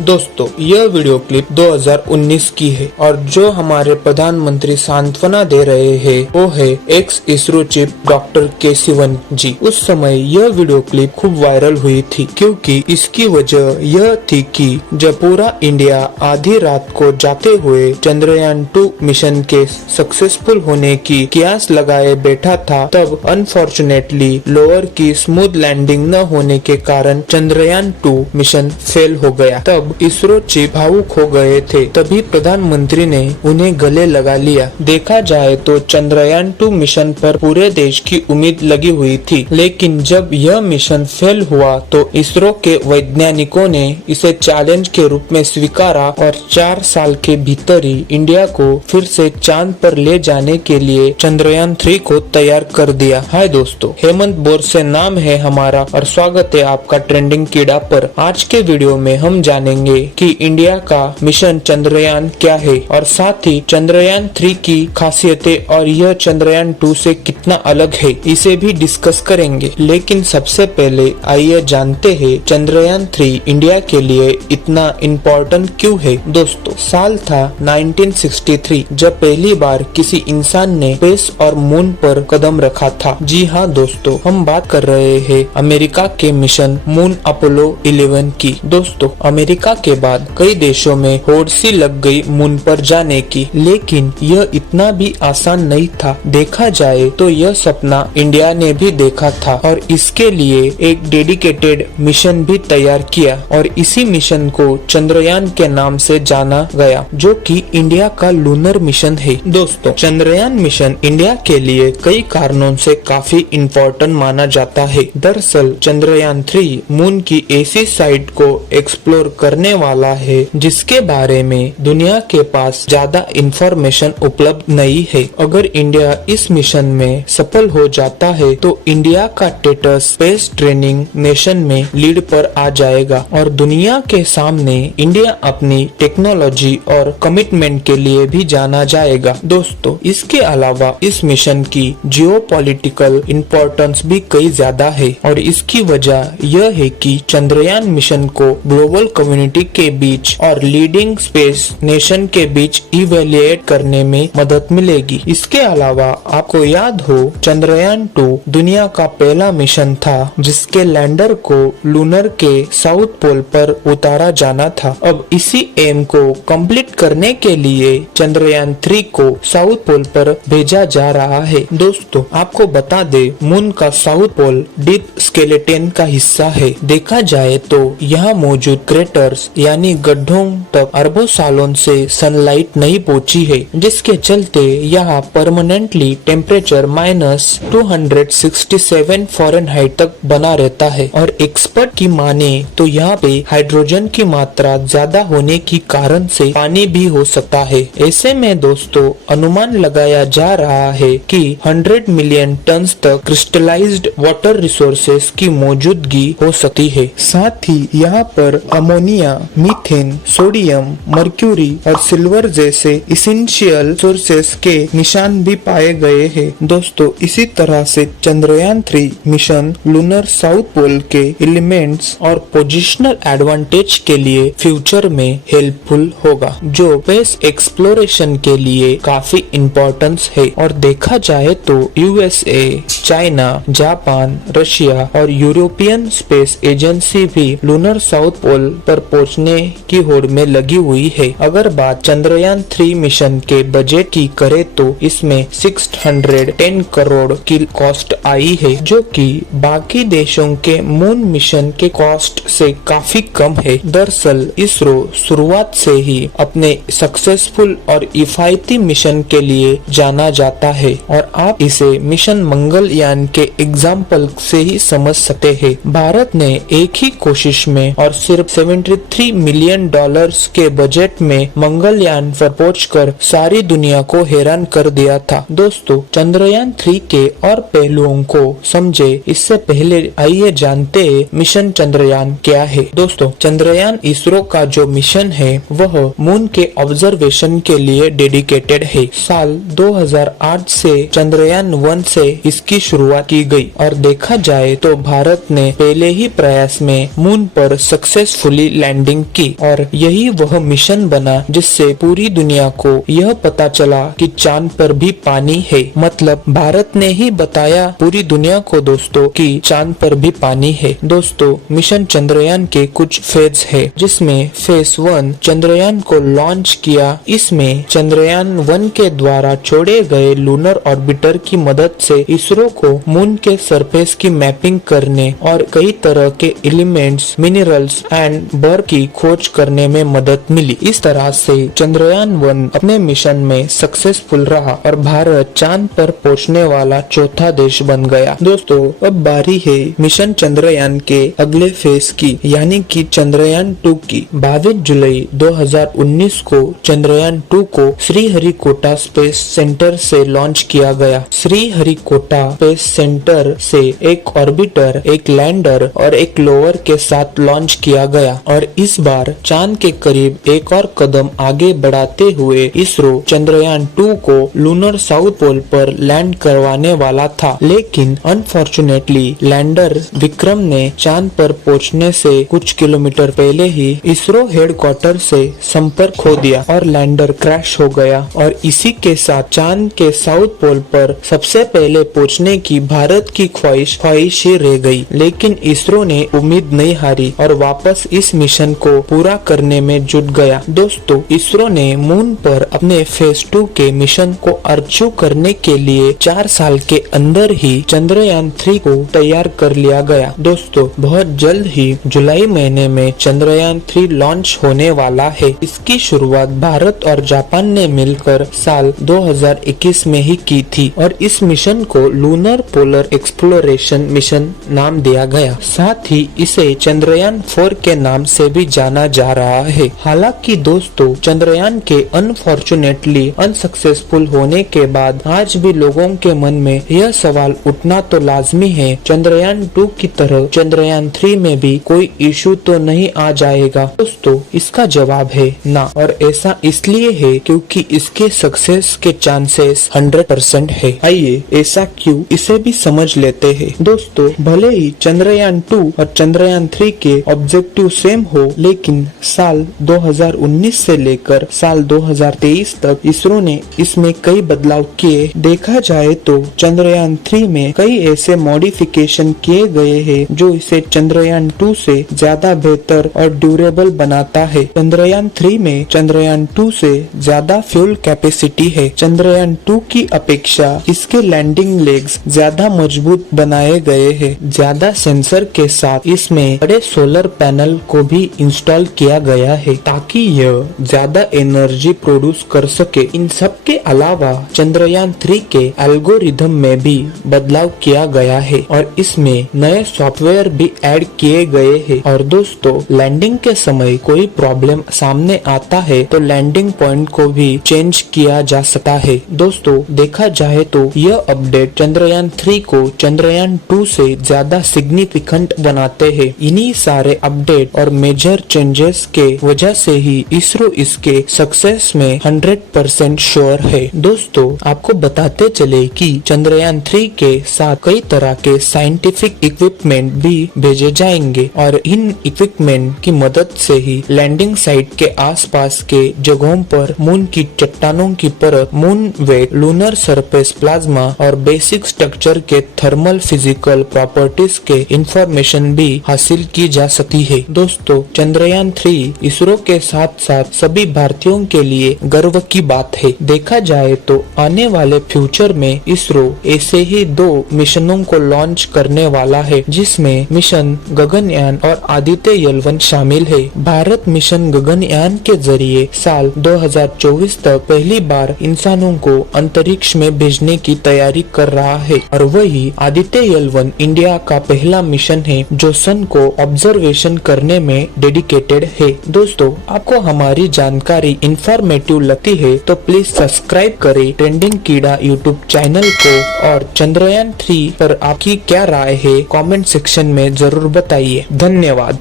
दोस्तों यह video clip 2019 की है और जो हमारे प्रधानमंत्री सांत्वना दे रहे हैं वो है एक्स इसरो चीफ डॉक्टर के सिवन जी। उस समय यह वीडियो क्लिप खूब वायरल हुई थी क्योंकि इसकी वजह यह थी कि जब पूरा इंडिया आधी रात को जाते हुए चंद्रयान 2 मिशन के सक्सेसफुल होने की कयास लगाए बैठा था, तब अनफॉर्चुनेटली लोअर की स्मूथ लैंडिंग न होने के कारण चंद्रयान 2 मिशन फेल हो गया। तब इसरो चीफ भावुक हो गए थे। तभी प्रधानमंत्री ने उन्हें गले लगा लिया। देखा जाए तो चंद्रयान 2 मिशन पर पूरे देश की उम्मीद लगी हुई थी, लेकिन जब यह मिशन फेल हुआ तो इसरो के वैज्ञानिकों ने इसे चैलेंज के रूप में स्वीकारा और 4 साल के भीतर ही इंडिया को फिर से चांद पर ले जाने के लिए चंद्रयान 3 को तैयार कर दिया। हाय दोस्तों, हेमंत बोरसे नाम है हमारा और स्वागत है आपका ट्रेंडिंग कीड़ा पर। आज के वीडियो में हम जानेंगे कि इंडिया का मिशन चंद्रयान क्या है और साथ ही चंद्रयान 3 की खासियतें और यह चंद्रयान 2 से कितना अलग है, इसे भी डिस्कस करेंगे। लेकिन सबसे पहले आइए जानते हैं चंद्रयान 3 इंडिया के लिए इतना इम्पोर्टेंट क्यों है। दोस्तों साल था 1963 जब पहली बार किसी इंसान ने स्पेस और मून पर कदम रखा था। जी हाँ दोस्तों, हम बात कर रहे हैं अमेरिका के मिशन मून अपोलो 11 की। दोस्तों अमेरिका के बाद कई देशों में होड़ सी लग गई मून पर जाने की, लेकिन यह इतना भी आसान नहीं था। देखा जाए तो यह सपना इंडिया ने भी देखा था और इसके लिए एक डेडिकेटेड मिशन भी तैयार किया और इसी मिशन को चंद्रयान के नाम से जाना गया, जो कि इंडिया का लूनर मिशन है। दोस्तों चंद्रयान मिशन इंडिया के लिए कई कारणों से काफी इम्पोर्टेंट माना जाता है। दरअसल चंद्रयान 3 मून की ऐसी साइट को एक्सप्लोर करने वाला है जिसके बारे में दुनिया के पास ज्यादा इंफॉर्मेशन उपलब्ध नहीं है। अगर इंडिया इस मिशन में सफल हो जाता है तो इंडिया का स्टेटस स्पेस ट्रेनिंग नेशन में लीड पर आ जाएगा और दुनिया के सामने इंडिया अपनी टेक्नोलॉजी और कमिटमेंट के लिए भी जाना जाएगा। दोस्तों इसके अलावा इस मिशन की जियोपॉलिटिकल इम्पोर्टेंस भी कई ज्यादा है और इसकी वजह यह है कि चंद्रयान मिशन को ग्लोबल कम्युनिटी के बीच और लीडिंग स्पेस नेशन के बीच इवेल्युएट करने में मदद मिलेगी। इसके अलावा आपको याद हो चंद्रयान 2 दुनिया का पहला मिशन था जिसके लैंडर को लूनर के साउथ पोल पर उतारा जाना था। अब इसी एम को कंप्लीट करने के लिए चंद्रयान 3 को साउथ पोल पर भेजा जा रहा है। दोस्तों आपको बता दे मून का साउथ पोल डीप स्केलेटन का हिस्सा है। देखा जाए तो यहाँ मौजूद क्रेटर्स यानी गड्ढों तक अरबों सालों से सनलाइट नहीं पहुंची है, जिसके चलते यहाँ परमानेंटली टेम्परेचर -267 फ़ारेनहाइट तक बना रहता है और एक्सपर्ट की माने तो यहाँ पे हाइड्रोजन की मात्रा ज्यादा होने की कारण से पानी भी हो सकता है। ऐसे में दोस्तों अनुमान लगाया जा रहा है कि 100 मिलियन टन तक क्रिस्टलाइज्ड वाटर रिसोर्सेस की मौजूदगी हो सकती है। साथ ही यहाँ पर अमोनिया, मीथेन, सोडियम, मर्क्यूरी और सिल्वर जैसे इसेंशियल सोर्सेस के निशान भी पाए गए हैं। दोस्तों इसी तरह से Chandrayaan 3 mission lunar south pole के एलिमेंट्स और पोजिशनल एडवांटेज के लिए फ्यूचर में हेल्पफुल होगा, जो स्पेस एक्सप्लोरेशन के लिए काफी इम्पोर्टेंस है। और देखा जाए तो यूएसए, चाइना, जापान, रशिया और यूरोपियन स्पेस एजेंसी भी लूनर साउथ पोल पर पहुंचने की होड़ में लगी हुई है। अगर बात चंद्रयान 3 मिशन के बजट की करे तो इसमें 610 करोड़ की कॉस्ट आई है, जो कि बाकी देशों के मून मिशन के कॉस्ट से काफी कम है। दरअसल इसरो शुरुआत से ही अपने सक्सेसफुल और इफायती मिशन के लिए जाना जाता है और आप इसे मिशन मंगलयान के एग्जाम्पल से ही समझ सकते हैं। भारत ने एक ही कोशिश में और सिर्फ 73 मिलियन डॉलर्स के बजट में मंगलयान पर पहुंचकर सारी दुनिया को हैरान कर दिया था। दोस्तों चंद्रयान 3 के और पहलुओं को समझे इससे पहले आइए जानते हैं मिशन चंद्रयान क्या है। दोस्तों चंद्रयान इसरो का जो मिशन है वह मून के ऑब्जर्वेशन के लिए डेडिकेटेड है। साल 2008 से चंद्रयान 1 से इसकी शुरुआत की गई और देखा जाए तो भारत ने पहले ही प्रयास में मून पर सक्सेसफुली लैंडिंग की और यही वह मिशन बना जिससे पूरी दुनिया को यह पता चला कि चांद पर भी पानी है। मतलब भारत ने ही बताया पूरी दुनिया को दोस्तों कि चांद पर भी पानी है। दोस्तों मिशन चंद्रयान के कुछ फेज है, जिसमें फेज 1 चंद्रयान को लॉन्च किया। इसमें चंद्रयान 1 के द्वारा छोड़े गए लूनर ऑर्बिटर की मदद से इसरो को मून के सरफेस की मैपिंग करने और कई तरह के एलिमेंट्स, मिनरल्स एंड बर्फ की खोज करने में मदद मिली। इस तरह से चंद्रयान 1 अपने मिशन में सक्सेसफुल रहा और भारत चांद पर पहुंचने वाला चौथा देश बन गया। दोस्तों अब बारी है मिशन चंद्रयान के अगले फेज की, यानी कि चंद्रयान 2 की। 22 जुलाई 2019 को चंद्रयान 2 को श्रीहरिकोटा स्पेस सेंटर से लॉन्च किया गया। श्रीहरिकोटा स्पेस सेंटर से एक ऑर्बिटर, एक लैंडर और एक लोअर के साथ लॉन्च किया गया और इस बार चांद के करीब एक और कदम आगे बढ़ाते हुए इसरो चंद्रयान 2 को लूनर साउथ पोल पर लैंड करवाने वाला था। लेकिन अनफॉर्चुनेटली लैंडर विक्रम ने चांद पर पहुंचने से कुछ किलोमीटर पहले ही इसरो हेडक्वार्टर से संपर्क खो दिया और लैंडर क्रैश हो गया और इसी के साथ चांद के साउथ पोल पर सबसे पहले पहुंचने की भारत की ख्वाहिश ही रह गई। लेकिन इसरो ने उम्मीद नहीं हारी और वापस इस मिशन को पूरा करने में जुट गया। दोस्तों इसरो ने मून पर अपने फेज 2 के मिशन को अचीव करने के लिए 4 साल के अंदर ही चंद्रयान 3 को तैयार कर लिया गया। दोस्तों बहुत जल्द ही जुलाई महीने में चंद्रयान 3 लॉन्च होने वाला है। इसकी शुरुआत भारत और जापान ने मिलकर साल 2021 में ही की थी और इस मिशन को लूनर पोलर एक्सप्लोरेशन मिशन नाम दिया गया। साथ ही इसे चंद्रयान 4 के नाम से भी जाना जा रहा है। हालांकि दोस्तों चंद्रयान के अनफॉर्चुनेटली अनसक्सेसफुल होने के बाद आज भी लोगों के मन में यह सवाल उठना तो लाजमी है, चंद्रयान 2 की तरह चंद्रयान 3 में भी कोई इशू तो नहीं आ जाएगा। दोस्तों इसका जवाब है ना, और ऐसा इसलिए है क्योंकि इसके सक्सेस के चांसेस 100% है। आइए ऐसा क्यों, इसे भी समझ लेते हैं। दोस्तों भले ही चंद्रयान 2 और चंद्रयान 3 के ऑब्जेक्टिव सेम हो, लेकिन साल 2019 से लेकर साल 2023 तक इसरो ने इसमें कई बदलाव किए। देखा जाए तो चंद्रयान 3 में कई ऐसे मॉडिफिकेशन किए गए हैं जो इसे चंद्रयान 2 से ज्यादा बेहतर और ड्यूरेबल बनाता है। चंद्रयान 3 में चंद्रयान 2 से ज्यादा फ्यूल कैपेसिटी है। चंद्रयान 2 की अपेक्षा इसके लैंडिंग लेग्स ज्यादा मजबूत बनाए गए हैं। ज्यादा सेंसर के साथ इसमें बड़े सोलर पैनल को भी इंस्टॉल किया गया है ताकि यह ज्यादा एनर्जी प्रोड्यूस कर सके। इन सब के अलावा चंद्रयान 3 के एल्गोरिथम में भी बदलाव किया गया है और इसमें नए सॉफ्टवेयर भी ऐड किए गए हैं। और दोस्तों लैंडिंग के समय कोई प्रॉब्लम सामने आता है तो लैंडिंग पॉइंट को भी चेंज किया जा सकता है। दोस्तों देखा जाए तो यह अपडेट चंद्रयान 3 को चंद्रयान 2 से ज्यादा सिग्निफिकेंट बनाते हैं। इन्हीं सारे अपडेट और मेजर चेंजेस के वजह से ही इसरो इसके सक्सेस में 100% श्योर है। दोस्तों आपको बताते चले कि चंद्रयान 3 के साथ कई तरह के साइंटिफिक इक्विपमेंट भी भेजे जाएंगे और इन इक्विपमेंट की मदद से ही लैंडिंग साइट के आसपास के जगहों पर मून की चट्टानों की परत, moon wet, lunar surface plasma और बेसिक स्ट्रक्चर के थर्मल फिजिकल प्रॉपर्टीज के इंफॉर्मेशन भी हासिल की जा सकती है। दोस्तों चंद्रयान 3 इसरो के साथ साथ सभी भारतीयों के लिए गर्व की बात है। देखा जाए तो आने वाले फ्यूचर में इसरो ऐसे ही 2 मिशनों को लॉन्च करने वाला है, जिसमें मिशन गगनयान और आदित्य L1 शामिल है। भारत मिशन गगनयान के जरिए साल 2024 तक पहली बार इंसानों को अंतरिक्ष में भेजने की तैयारी कर रहा है और वही आदित्य L1 इंडिया का पहला मिशन है जो सन को ऑब्जर्वेशन करने में डेडिकेटेड है। दोस्तों आपको हमारी जानकारी इंफॉर्मेटिव लगती है तो प्लीज सब्सक्राइब करें ट्रेंडिंग कीड़ा यूट्यूब चैनल को और चंद्रयान 3 पर आपकी क्या राय है कमेंट सेक्शन में जरूर बताइए। धन्यवाद।